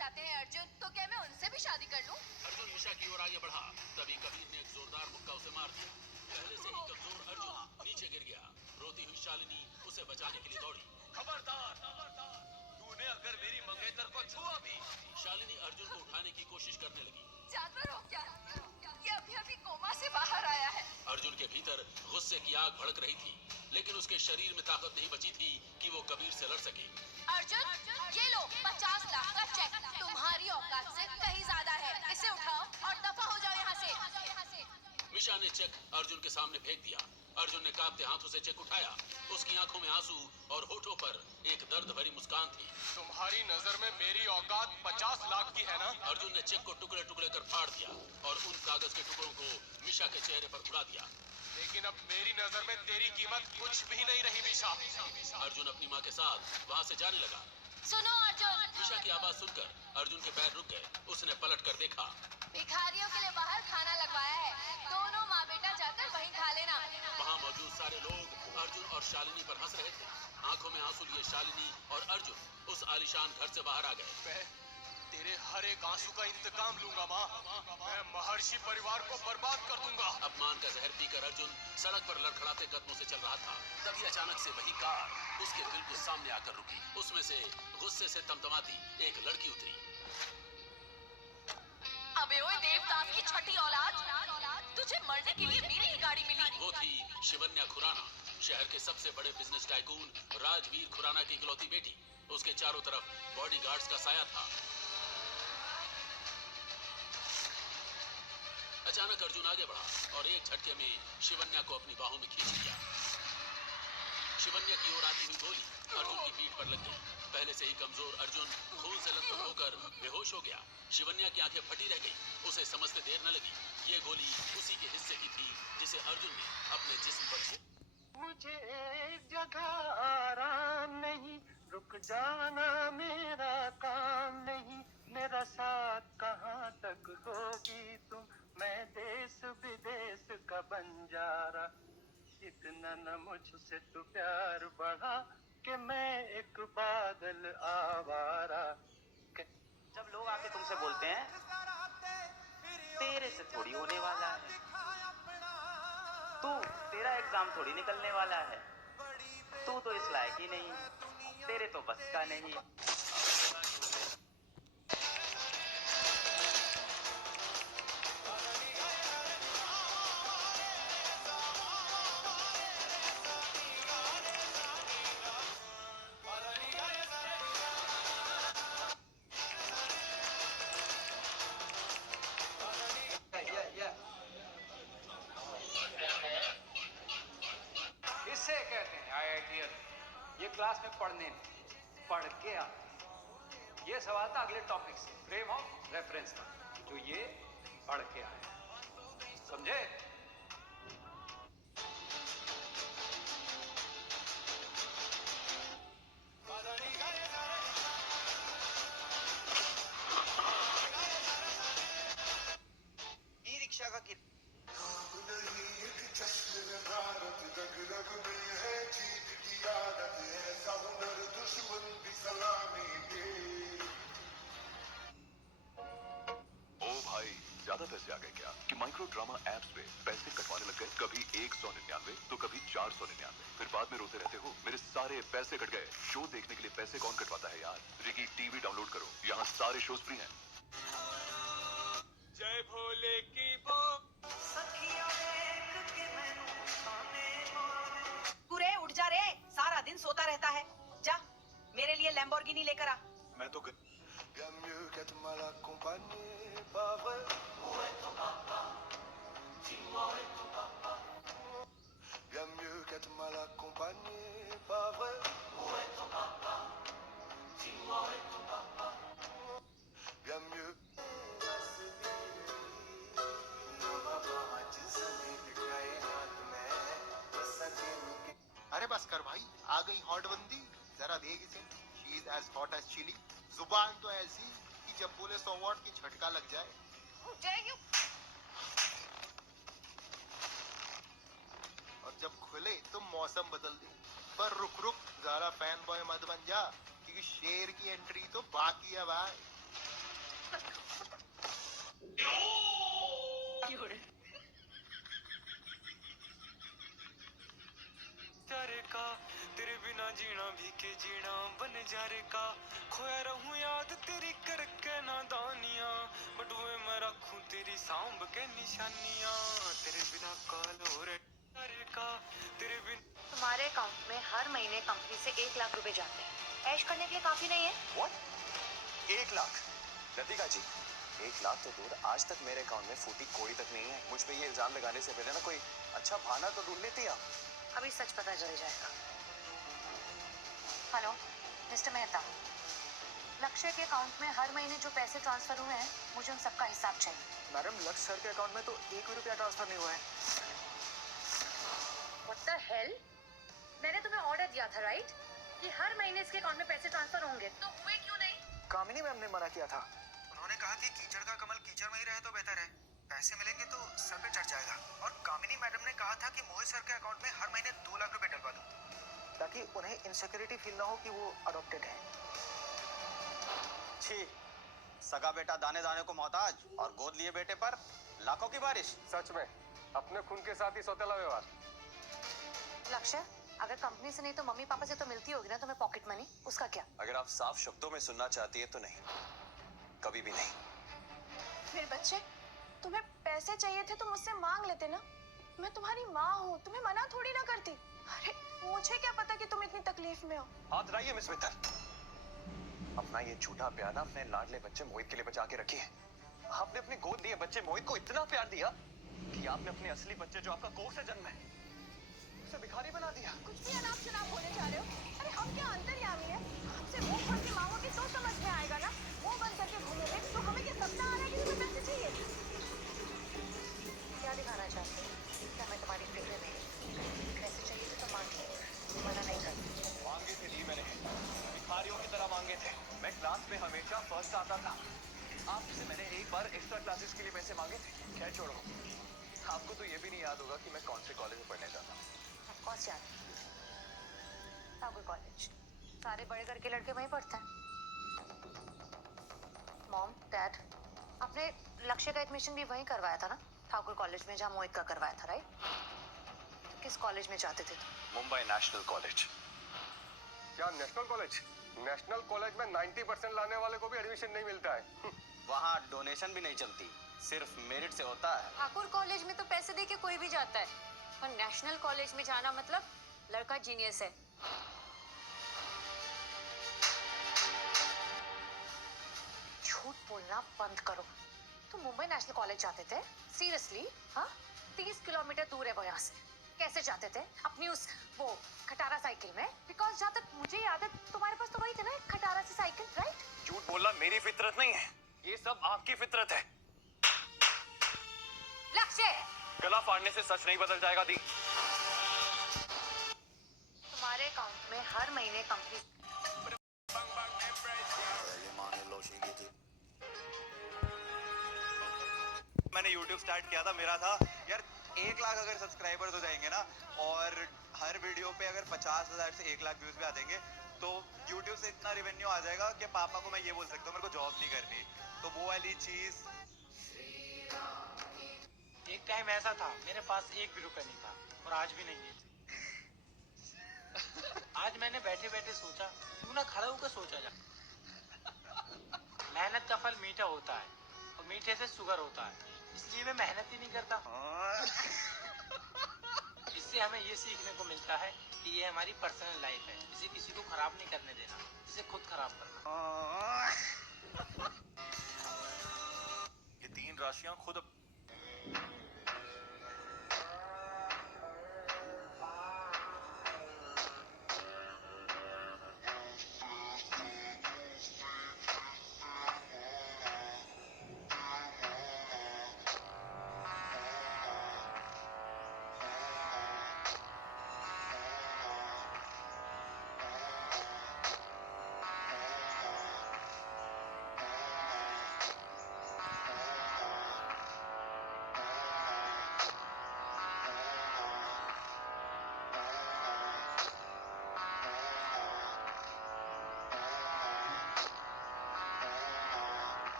चाहते हैं अर्जुन, तो क्या मैं उनसे भी शादी कर लूं? अर्जुन मिशा की ओर आगे बढ़ा, तभी कबीर ने एक जोरदार मुक्का उसे मार दिया। पहले से ही कमजोर अर्जुन नीचे गिर गया। रोती हुई शालिनी उसे बचाने के लिए दौड़ी। खबरदार, तूने अगर मेरी मंगेतर को छुआ भी। शालिनी अर्जुन को उठाने की कोशिश करने लगी। जानवर हो क्या? ये अभी कोमा से बाहर आया है। अर्जुन के भीतर गुस्से की आग भड़क रही थी, लेकिन उसके शरीर में ताकत नहीं बची थी कि वो कबीर से लड़ सके। अर्जुन, ये लो 50 लाख का चेक, तुम्हारी औकात से कहीं ज्यादा है। इसे उठाओ और दफा हो जाओ यहाँ से। मिशा ने चेक अर्जुन के सामने फेंक दिया। अर्जुन ने कांपते हाथों से चेक उठाया। उसकी आंखों में आंसू और होठों पर एक दर्द भरी मुस्कान थी। तुम्हारी नजर में मेरी औकात 50 लाख की है ना? अर्जुन ने चेक को टुकड़े टुकड़े कर फाड़ दिया और उन कागज के टुकड़ों को मिशा के चेहरे पर उड़ा दिया। लेकिन अब मेरी नजर में तेरी कीमत कुछ भी नहीं रही मिशा। अर्जुन अपनी माँ के साथ वहाँ से जाने लगा। सुनो अर्जुन। मिशा की आवाज सुनकर अर्जुन के पैर रुक गए। उसने पलट कर देखा। भिखारियों के लिए बाहर खाना लगवाया है, दोनों माँ बेटा जाकर वहीं खा लेना। वहाँ मौजूद सारे लोग अर्जुन और शालिनी पर हंस रहे थे। आंखों में आंसू लिए शालिनी और अर्जुन उस आलीशान घर से बाहर आ गए। मैं तेरे हर एक आंसू का इंतकाम लूंगा माँ। मैं महर्षि परिवार को बर्बाद कर दूंगा। अपमान का जहर पीकर अर्जुन सड़क पर लड़खड़ाते कदमों से चल रहा था। तभी अचानक से वही कार उसके बिल्कुल सामने आकर रुकी। उसमें से गुस्से से तमतमाती एक लड़की उतरी। अबे ओए देवदास की छठी औलाद, तुझे मरने के लिए मेरी ही गाड़ी मिली। वो थी शिवन्या खुराना, शहर के सबसे बड़े बिजनेस टाइकून राजवीर खुराना की इकलौती बेटी। उसके चारों तरफ बॉडीगार्ड्स का साया था। अचानक अर्जुन आगे बढ़ा और एक झटके में शिवन्या को अपनी बाहों में खींच लिया। शिवन्या की ओर आती हुई गोली अर्जुन की पीठ पर लग गई। पहले से ही कमजोर अर्जुन खून से लथपथ होकर बेहोश हो गया। शिवन्या की आंखें फटी रह गई। उसे समझते देर न लगी, ये गोली उसी के हिस्से की थी जिसे अर्जुन ने अपने जिस्म पर। मुझे एक जगह आराम नहीं, रुक जाना मेरा काम नहीं। मेरा साथ कहाँ तक होगी तुम, मैं देश विदेश का बंजारा। इतना न मुझसे तू प्यार बढ़ा कि मैं एक बादल आवारा। जब लोग आके तुमसे बोलते हैं तेरे से थोड़ी होने वाला है, तेरा एग्जाम थोड़ी निकलने वाला है, तू तो इस लायक ही नहीं, तेरे तो बस का नहीं। इसे कहते हैं IITian। ये क्लास में पढ़ने पढ़ के आ। ये सवाल था अगले टॉपिक से, फ्रेम ऑफ रेफरेंस था, जो ये पढ़ के आए। समझे? ई रिक्शा का ज्यादा पैसे आ गए क्या कि माइक्रो ड्रामा एप्स पे पैसे कटवाने लग गए। कभी 199 तो कभी 499। फिर बाद में रोते रहते हो मेरे सारे पैसे कट गए। शो देखने के लिए पैसे कौन कटवाता है यार। रिगी टीवी डाउनलोड करो, यहाँ सारे शोज फ्री हैं। जय भोले की बो। कुरे उठ जा रे, सारा दिन सोता रहता है। जा मेरे लिए लैम्बोर्गिनी लेकर आ। मैं तो अरे बस कर भाई, आ गई हॉट बंदी, जरा देख इसे। She is as hot as chilli. जुबान तो ऐसी कि जब बोले 100 वॉट की झटका लग जाए। और जब खुले तो मौसम बदल दे। पर रुक जरा फैन बॉय मत बन जा, क्योंकि शेर की एंट्री तो बाकी है भाई। जारे का तेरे बिना जीना भी के जीना बन जारे का खोया रहूं याद तेरी करके नादानियां बटुए मैं रखूं तेरी सांभ के निशानियां तेरे बिना कॉल हो रे जारे का तेरे बिन तुम्हारे अकाउंट में हर महीने कंपनी से 1 लाख रुपए जाते हैं। ऐश करने के लिए काफी नहीं है? व्हाट 1 लाख? लतिका जी 1 लाख तो दूर, आज तक मेरे अकाउंट में फूटी कोड़ी तक नहीं है। मुझ पे ये इल्जाम लगाने से पहले ना कोई अच्छा बहाना तो ढूंढ लेती आप। अभी सच पता चल जाएगा। हेलो मिस्टर मेहता, लक्ष्य के अकाउंट में हर महीने जो पैसे ट्रांसफर हुए हैं मुझे उन सबका हिसाब चाहिए। मैडम लक्ष्य सर के अकाउंट में तो 1 भी रुपया ट्रांसफर नहीं हुआ है। What the hell? मैंने तुम्हें ऑर्डर दिया था राइट कि हर महीने इसके अकाउंट में पैसे ट्रांसफर होंगे, तो हुए क्यों नहीं? कामिनी मैम ने मना किया था। उन्होंने कहा कि कीचड़ का कमल कीचड़ में ही रहे तो बेहतर है, पैसे मिलेंगे तो सर पे चढ़ जाएगा। और कामिनी मैडम ने कहा था कि मोहित सर के अकाउंट में हर महीने 2 लाख रुपए डलवा दूं, ताकि उन्हें इनसिक्योरिटी फील ना हो कि वो अडॉप्टेड है। छी, सगा बेटा दाने दाने को मोहताज और गोद लिए बेटे पर लाखों की बारिश। सच में अपने खून के साथ ही सौतेला व्यवहार। लक्ष्य, अगर कंपनी से नहीं तो मम्मी पापा से तो मिलती होगी ना तुम्हें पॉकेट मनी, उसका क्या? अगर आप साफ शब्दों में सुनना चाहती है तो नहीं, कभी भी नहीं। मेरे बच्चे, तुम्हें पैसे चाहिए थे तो मुझसे मांग लेते ना। मैं तुम्हारी माँ हूँ, तुम्हें मना थोड़ी ना करती। अरे मुझे क्या पता कि तुम इतनी तकलीफ में हो। हाथ लाइए मिस मित्तल। अपना ये झूठा प्यार ना अपने लाडले बच्चे मोहित के लिए बचा के रखिए। आपने अपने गोद लिए बच्चे मोहित को इतना प्यार दिया कि आपने अपने असली बच्चे जो आपका कोख से जन्म है उसे भिखारी बना दिया। कुछ भी अनाप शनाप होने जा रहे हो। अरे हम क्या अंतर्यामी हैं? आपसे मुंह खोल के मांगोगे तो समझ में आएगा ना। मुंह बंद करके घूमोगे तो हमें क्या सपना आ रहा है कि तुम्हें पैसे चाहिए? क्या दिखाना चाहते हो? क्या मैं तुम्हारी फिक्र नहीं? पैसे चाहिए तो मांगिए, मना नहीं करती। मांगे थे दी मैंने, भिखारियों की तरह मांगे थे। मैं क्लास में हमेशा फर्स्ट आता था। आपसे मैंने एक बार एक्स्ट्रा क्लासेस के लिए पैसे मांगे थे। खैर छोड़ो, आपको तो ये भी नहीं याद होगा कि मैं कौन से कॉलेज में पढ़ने जाता हूँ। कौन से आते? ठाकुर कॉलेज। सारे बड़े घर के लड़के वहीं पढ़ते हैं। मॉम, डैड, आपने लक्ष्य का एडमिशन भी वहीं करवाया था ना, ठाकुर कॉलेज में जहाँ मोहित का करवाया था राइट? तो किस कॉलेज में जाते थे? Mumbai national college. क्या नेशनल कॉलेज? नेशनल कॉलेज में 90% लाने वाले को भी एडमिशन नहीं मिलता है। वहाँ डोनेशन भी नहीं चलती, सिर्फ मेरिट से होता है। ठाकुर कॉलेज में तो पैसे दे के कोई भी जाता है, और नेशनल कॉलेज में जाना मतलब लड़का जीनियस है। झूठ बोलना बंद करो। तुम मुंबई नेशनल कॉलेज जाते थे? सीरियसली? हाँ, 30 किलोमीटर दूर है वो यहाँ से। कैसे जाते थे? अपनी उस वो खटारा साइकिल में? बिकॉज जहाँ तक मुझे याद है तुम्हारे पास तो वही थे ना, एक खटारा सी साइकिल, राइट? झूठ बोलना मेरी फितरत नहीं है, ये सब आपकी फितरत है। लक्ष्य, गला फाड़ने से सच नहीं बदल जाएगा दी। तुम्हारे अकाउंट में हर महीने कंपनी मैंने YouTube स्टार्ट किया था, मेरा था यार 1 लाख अगर सब्सक्राइबर्स हो जाएंगे ना, और हर वीडियो पे अगर 50,000 से 1 लाख व्यूज भी आ जाएंगे, तो YouTube से इतना रेवेन्यू आ जाएगा कि पापा को मैं ये बोल सकता हूँ मेरे को जॉब नहीं करनी। तो वो वाली चीज। एक टाइम ऐसा था मेरे पास 1 भी रुपया नहीं था, और आज भी नहीं है। आज मैंने बैठे बैठे सोचा क्यों ना खड़ा होकर सोचा जाए। मेहनत का फल मीठा होता है और मीठे से शुगर होता है, इसलिए मैं मेहनत ही नहीं करता। इससे हमें ये सीखने को मिलता है कि ये हमारी पर्सनल लाइफ है, इसे किसी को खराब नहीं करने देना, इसे खुद खराब करना। ये 3 राशियां खुद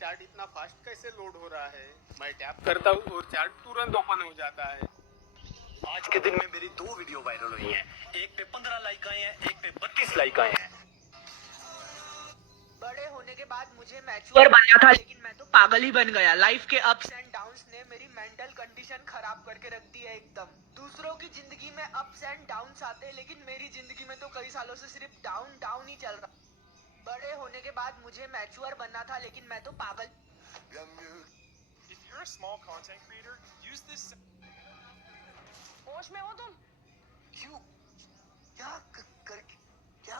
चार्ट इतना फास्ट कैसे लोड हो रहा है? मैं टैप करता हूँ और चार्ट तुरंत ओपन हो जाता है। आज के दिन में मेरी 2 वीडियो वायरल हुई हैं। एक पे 15 लाइक आए हैं, एक पे 32 लाइक आए हैं। बड़े होने के बाद मुझे मैच्योर बनना था, लेकिन मैं तो पागल ही बन गया। लाइफ के अप्स एंड डाउन्स ने मेरी मेंटल कंडीशन खराब करके रख दी है एकदम। दूसरों की जिंदगी में अप्स एंड डाउन्स आते हैं, लेकिन मेरी जिंदगी में तो कई सालों से सिर्फ डाउन डाउन ही चल रहा। बड़े होने के बाद मुझे मैच्योर बनना था, लेकिन मैं तो पागल। If you're a small content creator, use this. होश में हो तुम? क्यों? क्या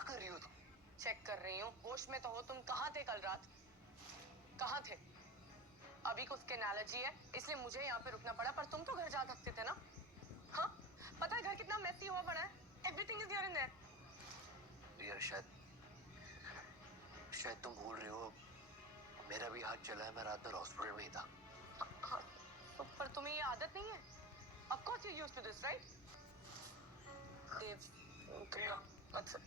कर रही हो तुम? चेक कर रही हूँ। होश में तो हो तुम? कहाँ थे कल रात? कहाँ थे? अभी कुछ की एनालॉजी है, इसलिए मुझे यहाँ पे रुकना पड़ा, पर तुम तो घर जा सकते थे ना? हाँ, पता है घर कितना मेसी हुआ पड़ा है? Everything is there in there. यार शायद तुम भूल रही हो, मेरा भी हाथ चला है, मैं रात भर हॉस्पिटल में ही था। हाँ, पर तुम्हें ये आदत नहीं है? Of course you're used to this, right? Dave, अच्छा।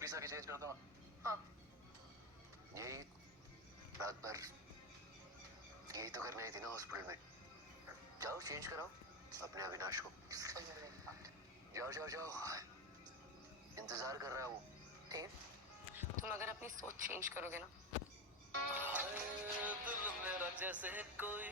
वीजा की चेंज करता हूँ। हाँ। यही रात भर यही तो करनी थी ना हॉस्पिटल में। जाओ चेंज कराओ अपने अविनाश को। जाओ इंतजार कर रहा है वो। देव, तुम अगर अपनी सोच चेंज करोगे ना, दिल मेरा जैसे कोई